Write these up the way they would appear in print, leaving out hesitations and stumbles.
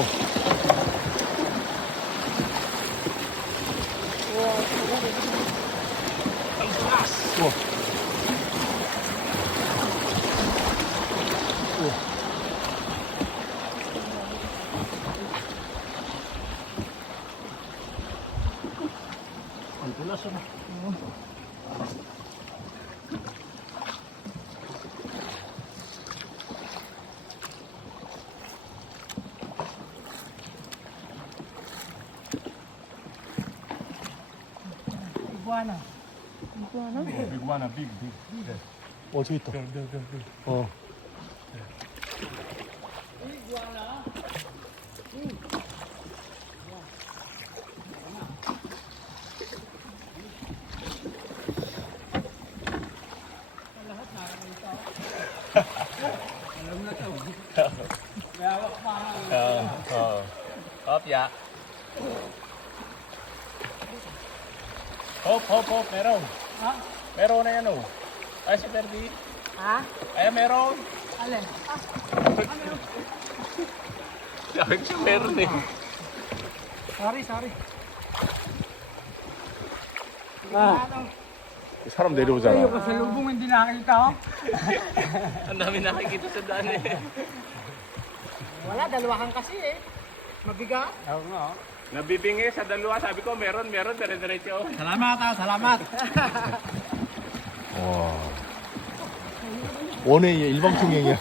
Ang tulas! Oh. Ang tulas ano? Iguana. Big one, big. 어, 저기 있다. 어. Alam na to. Kaya wak pa. Hop, ya. Hop, meron. Ha? Meron na yan oh. Ay, si Perdi. Ha? Ay, meron. Alin? Sabi ko siya meron eh. Sorry. 사람 내려오잖아. Kayo kasalubong hindi nakakita ko. Ang dami nakikita sa daan eh. Wala, dalawahan kasi eh. Mabigat. Oo nga. Nabibingi sa dalawa. Sabi ko meron, dire-diretso. Salamat. 와. 원웨이 일방통행이야.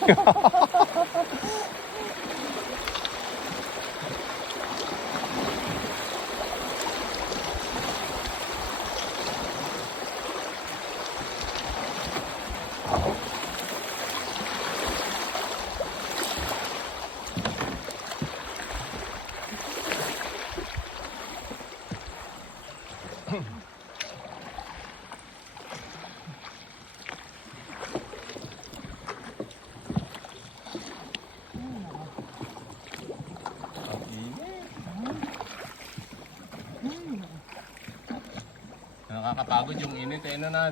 Nakakapagod yung init eh. Ano na,